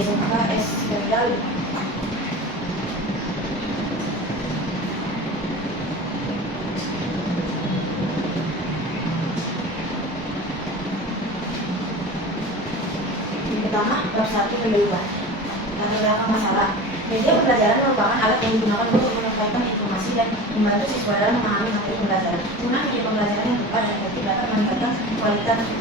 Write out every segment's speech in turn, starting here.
SMKS Kendal. Yang pertama, bab 1 pendahuluan. Latar belakang masalah. Media pembelajaran merupakan alat yang digunakan untuk menyampaikan informasi dan membantu siswa dalam memahami materi pembelajaran. Penggunaan media pembelajaran yang tepat dan efektif dapat meningkatkan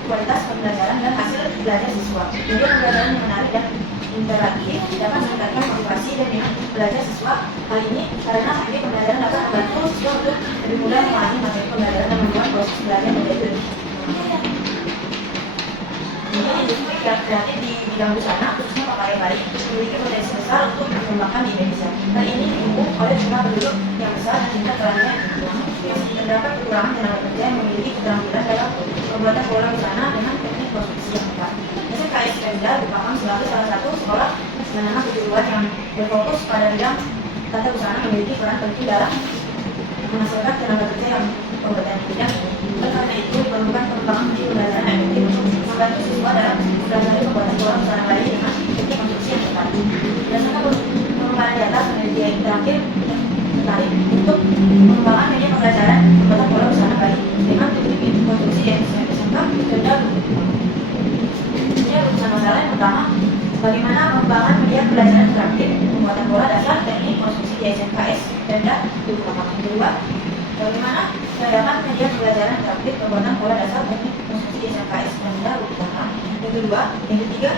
kualitas pembelajaran dan hasil belajar siswa. Media pembelajaran yang menarik dan interaktif dapat meningkatkan motivasi dan minat belajar siswa. Hal ini karena media pembelajaran dapat membantu siswa untuk lebih mudah memahami materi pembelajaran dan membuat proses belajar menjadi lebih industri kreatif di bidang busana, khususnya pakaian batik, memiliki potensi besar untuk dikembangkan di Indonesia. Hal ini didukung oleh jumlah penduduk yang besar dan tingkat kerajaan yang tinggi. Meski terdapat kekurangan tenaga kerja yang memiliki keterampilan dalam pembuatan pola busana dengan teknik konstruksi yang tepat. SMKS Kendal merupakan salah satu sekolah menengah kejuruan yang berfokus pada bidang tata busana, memiliki peran penting dalam menghasilkan tenaga kerja yang kompeten di bidang ini. Karena itu diperlukan pengembangan media pembelajaran yang efektif untuk membantu siswa dalam mempelajari pembuatan pola busana bayi dengan teknik konstruksi yang tepat. Berdasarkan pengembangan di atas, media interaktif tertarik untuk pengembangan media pembelajaran pembuatan pola busana bayi dengan teknik konstruksi yang SMK Kendal. Ini urusan masalah yang pertama, bagaimana pengembangan media pembelajaran interaktif pembuatan pola dasar teknik konstruksi di SMKS Kendal di Bukalapak. Kedua, bagaimana penerapan media pembelajaran interaktif pembuatan pola dasar teknik konstruksi di SMKS Kendal di Bukalapak. Yang kedua, yang ketiga,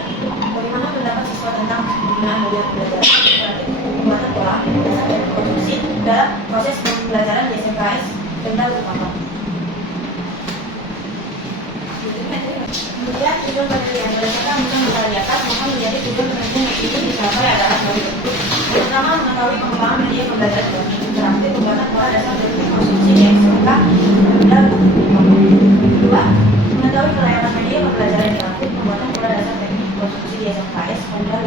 bagaimana pendapat siswa tentang penggunaan media pembelajaran interaktif pembuatan pola dasar teknik konstruksi dalam proses pembelajaran di SMKS Kendal di Bukalapak. Kemudian tujuan penelitian berdasarkan tentang masalah di atas, maka menjadi tujuan penelitian yang itu dicapai adalah sebagai berikut. Yang pertama, mengetahui pengembangan media pembelajaran interaktif pembuatan pola dasar teknik konstruksi di SMK Kendal. Kedua, mengetahui kelayakan media pembelajaran interaktif pembuatan pola dasar teknik konstruksi di SMKS Kendal.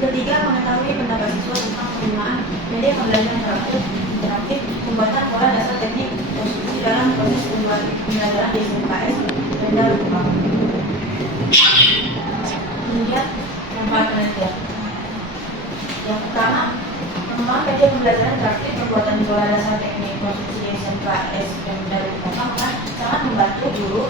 Ketiga, mengetahui pendapat siswa tentang penggunaan media pembelajaran interaktif pembuatan pola dasar teknik konstruksi dalam proses pembelajaran di SMKS Kendal. Kemudian manfaat penelitian. Yang pertama, pengembangan media pembelajaran interaktif pembuatan pola dasar teknik konstruksi SMKS Kendal sangat membantu guru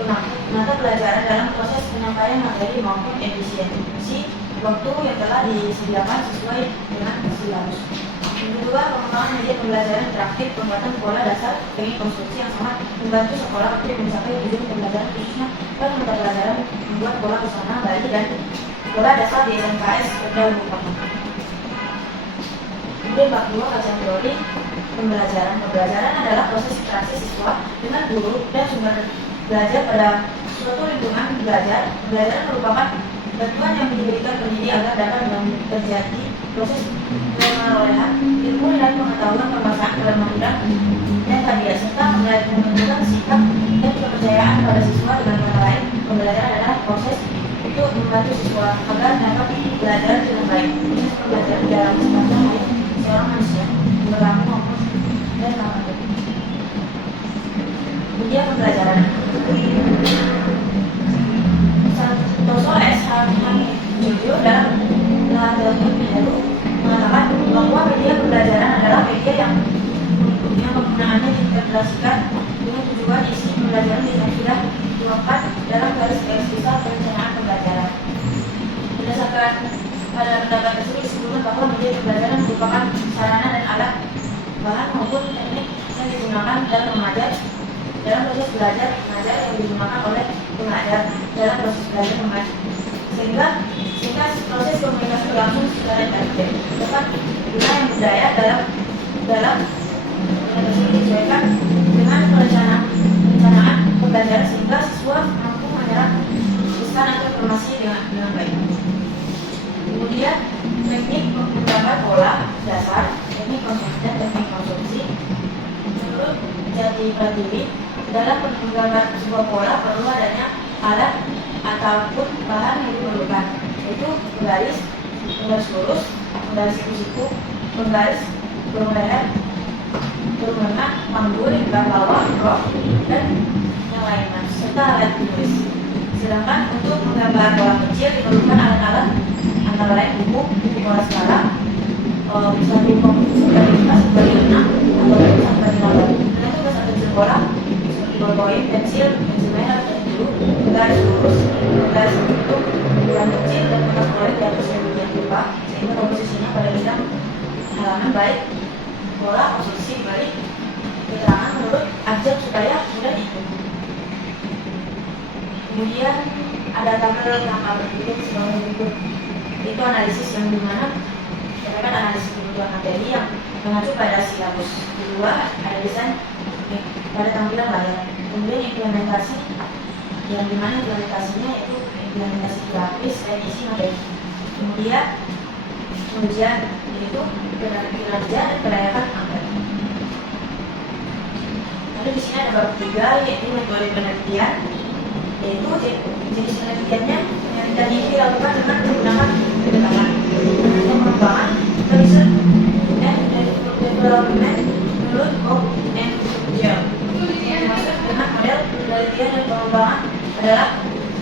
penata pelajaran dalam proses penyampaian materi maupun efisiensi waktu yang telah disediakan sesuai dengan silabus. Yang kedua, pengembangan media pembelajaran interaktif pembuatan pola dasar teknik konstruksi yang sangat membantu sekolah untuk mencapai tujuan pembelajaran khususnya dalam mata pelajaran membuat pola busana bayi dan pola dasar di SMKS Kendal Bukalapak. Kemudian bab 2, kajian teori pembelajaran. Pembelajaran adalah proses interaksi siswa dengan guru dan sumber belajar pada suatu lingkungan belajar. Pembelajaran merupakan bantuan yang diberikan pendidik agar dapat terjadi proses perolehan ilmu dan pengetahuan permasalahan perlindungan dan tabiat serta menentukan sikap dan kepercayaan pada siswa. Dengan kata lain, pembelajaran adalah proses untuk membantu siswa agar dapat belajar dengan baik. Proses pembelajaran dalam sepanjang hidup seorang manusia berlaku maupun dan tangan. Media pembelajaran. Santoso S. Hamidjo dalam Nahdlatul Ulama mengatakan bahwa media pembelajaran adalah media yang penggunaannya diintegrasikan dengan tujuan isi pembelajaran yang sudah dimuatkan dalam garis besar perencanaan pembelajaran. Berdasarkan pada pendapat tersebut disebutkan bahwa media pembelajaran merupakan sarana dan alat bahan maupun teknik yang digunakan dalam mengajar, dalam proses belajar mengajar yang digunakan oleh pengajar dalam proses belajar mengajar, sehingga proses komunikasi berlangsung secara interaktif. Dapat guna yang budaya dalam tersebut disesuaikan dengan perencanaan pembelajaran sehingga siswa mampu menyerap pesan atau informasi dengan baik. Kemudian teknik pembentukan pola dasar, teknik konstruksi dan teknik konstruksi. Menurut Jati Pratiwi, dalam menggambar sebuah pola perlu adanya alat ataupun bahan yang diperlukan, yaitu penggaris lurus, penggaris siku-siku, penggaris berleher, berwarna, panggul, gam bawah, rok, dan yang lainnya, serta alat tulis. Sedangkan untuk menggambar pola kecil diperlukan alat-alat antara lain buku kelas sekarang, satu komputer dari 5 sampai 6 atau 6 sampai 8. Dan itu satu sekolah seperti ballpoint, pensil merah dan biru, garis lurus, garis bentuk ukuran kecil dan kotak proyek di atas sedemikian rupa sehingga komposisinya pada bidang halaman baik pola posisi balik keterangan menurut abjad supaya mudah diikuti. Kemudian ada tabel nama berikut sebagai berikut. Itu analisis yang dimana berdasarkan analisis kebutuhan materi yang mengacu pada silabus. Kedua, ada desain pada tampilan layar. Kemudian implementasi yang dimana implementasinya itu implementasi grafis dan isi materi. Kemudian ujian yaitu kinerja dan kelayakan anggaran. Lalu di sini ada bab 3 yaitu metode penelitian, yaitu jenis penelitiannya penelitian ini dilakukan dengan menggunakan pendekatan pengembangan research and development menurut Hope and Gel. Yang dimaksud dengan model penelitian dan pengembangan adalah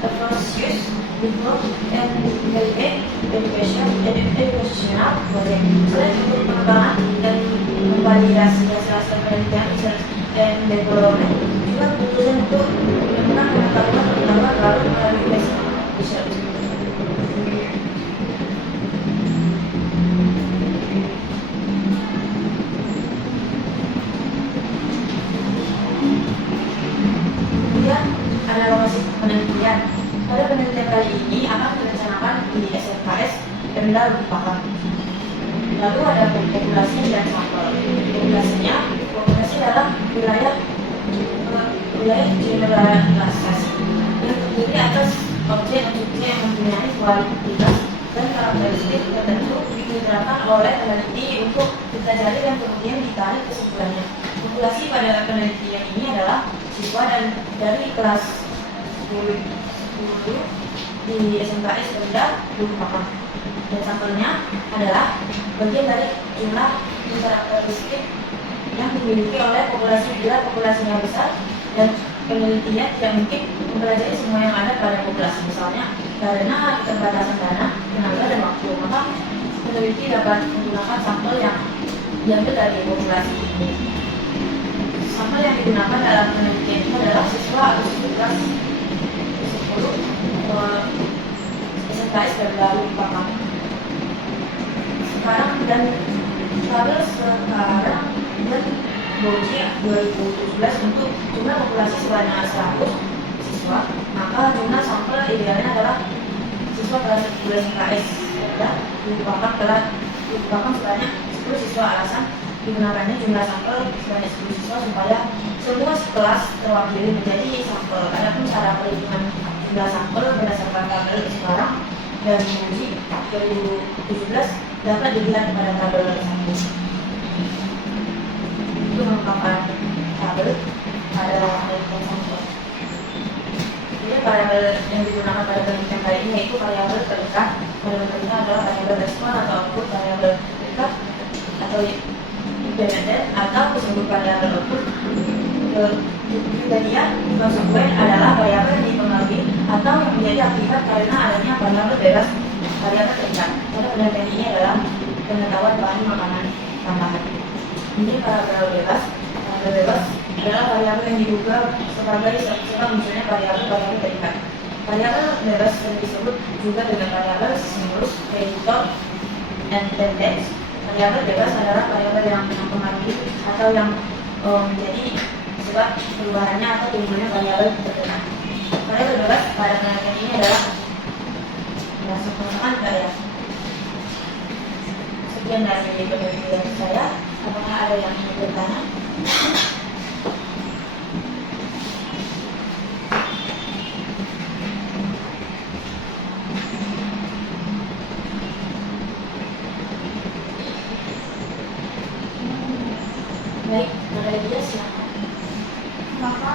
approaches develop and develop educational project. Selain untuk pengembangan dan memvalidasi hasil penelitian research and development, juga kebutuhan untuk menemukan pengetahuan terutama lalu melalui basic research. Kemudian ada lokasi penelitian. Pada penelitian kali ini akan direncanakan di SMKS Pemda Lubuk. Lalu ada populasi dan sampel. Populasi dalam wilayah generalisasi yang terdiri atas objek-objek yang mempunyai kualitas dan karakteristik tertentu diterapkan oleh peneliti untuk dipelajari dan kemudian ditarik kesimpulannya. Populasi pada penelitian ini adalah siswa dan dari kelas 10 di SMKS Pemda Lubuk. Dan sampelnya adalah bagian dari jumlah karakteristik yang dimiliki oleh populasi. Bila populasinya besar dan penelitian tidak mungkin mempelajari semua yang ada pada populasi, misalnya karena keterbatasan dana, tenaga, dan waktu, maka peneliti dapat menggunakan sampel yang diambil dari populasi ini. Sampel yang digunakan dalam penelitian itu adalah siswa atau siswa kelas 10 SMKS Pemda Lubuk. Sekarang dan tabel sekarang dan Boji 2017 untuk jumlah populasi sebanyak 100 siswa, maka jumlah sampel idealnya adalah siswa kelas 10 SMKS dan Lubuk sebanyak 10 siswa. Alasan digunakannya jumlah sampel sebanyak 10 siswa supaya semua kelas terwakili menjadi sampel. Adapun cara perhitungan jumlah sampel berdasarkan tabel sekarang dan Boji 2017 dapat dilihat pada tabel 1. Itu merupakan tabel pada penelitian sampel. Jadi variabel yang digunakan pada penelitian kali ini yaitu variabel terikat. Variabel terikat adalah variabel respon atau output, variabel terikat atau independen atau disebut variabel output. Kriteria konsekuen adalah variabel yang dipengaruhi atau yang menjadi akibat karena adanya variabel bebas variabel terikat. Pada penelitian ini adalah pengetahuan bahan makanan tambahan. Ini variabel bebas adalah variabel yang diduga sebagai serta munculnya variabel terikat. Variabel bebas yang disebut juga dengan variabel stimulus, prediktor, dan tendens. Variabel bebas adalah variabel yang mempengaruhi atau yang menjadi sebab perubahannya atau timbulnya variabel tertentu. Variabel bebas pada penelitian ini adalah berdasarkan gaya. Sekian dari penelitian saya. Apakah ada yang bertanya? Baik, ada lagi ya, silakan. Maka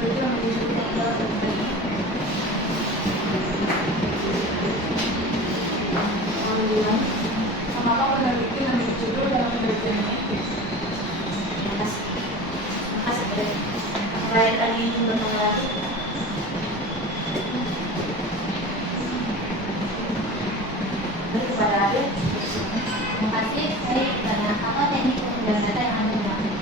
itu yang disebut adalah maka peneliti yang dijudul dalam penelitian ini. Terkait tadi ini bertanya lagi. Baik, kepada adik. Terima kasih. Saya tanya apa teknik pengumpulan data yang Anda gunakan?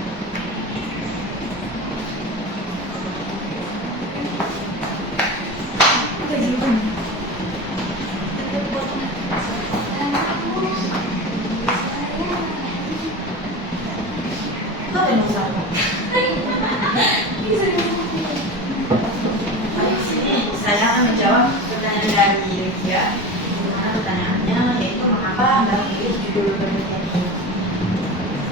Kau ada masalah? Saya akan menjawab pertanyaan dari Lydia. Dimana pertanyaannya yaitu mengapa Anda memilih judul penelitian ini?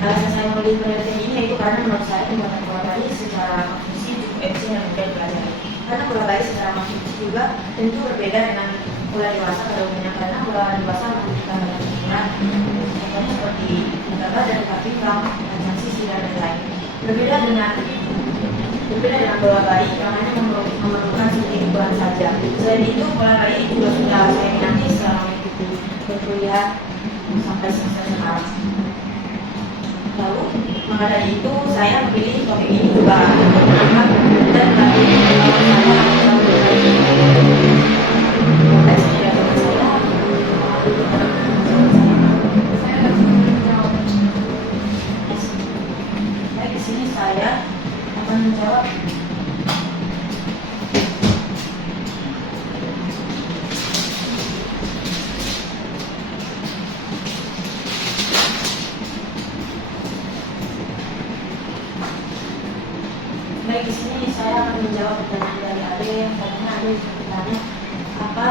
Alasan saya memilih penelitian ini yaitu karena menurut saya pembuatan bola bali secara fungsi cukup efisien dan mudah dipelajari. Karena bola bali secara fungsi juga tentu berbeda dengan bola dewasa pada umumnya, karena bola dewasa membutuhkan banyak ukuran, contohnya seperti gambar dan pinggang, panjang sisi dan lain-lain. Berbeda dengan bola bali yang hanya memerlukan sedikit ukuran saja. Selain itu, bola bali juga sudah saya minati selama mengikuti berkuliah sampai semester sekarang. Lalu, maka dari itu saya memilih topik ini juga untuk mengangkat dan melatih pengetahuan saya tentang bola bali. Baik, saya jawaban saya. Saya langsung menjawab. Baik, di sini saya akan menjawab. Baik, di sini saya akan menjawab pertanyaan dari Ade. Pertanyaan Ade bertanya, apa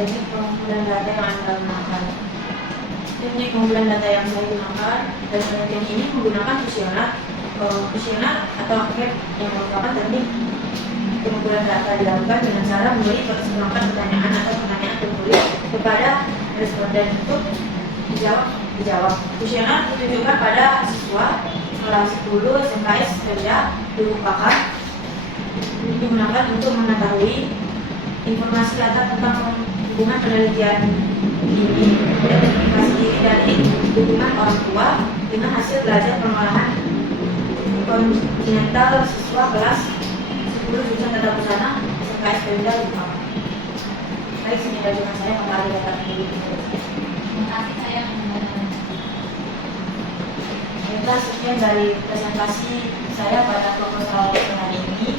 teknik pengumpulan data yang Anda gunakan? Teknik pengumpulan data yang saya gunakan dan penelitian ini menggunakan kuesioner atau anket yang merupakan teknik pengumpulan data dilakukan dengan cara memberi persembahan pertanyaan atau pertanyaan tertulis kepada responden untuk dijawab. Kuesioner ditujukan pada siswa kelas 10 SMKS kerja dilupakan digunakan untuk mengetahui informasi data tentang hubungan penelitian ini dan verifikasi diri dari dukungan orang tua dengan hasil belajar pengolahan kontinental siswa kelas 10 jurusan tata busana SMKS Pemda Lupakan. Baik, sini jawaban saya kembali data pendidik. Terima kasih. Saya menggunakan. Baiklah, sekian dari presentasi saya pada proposal hari ini.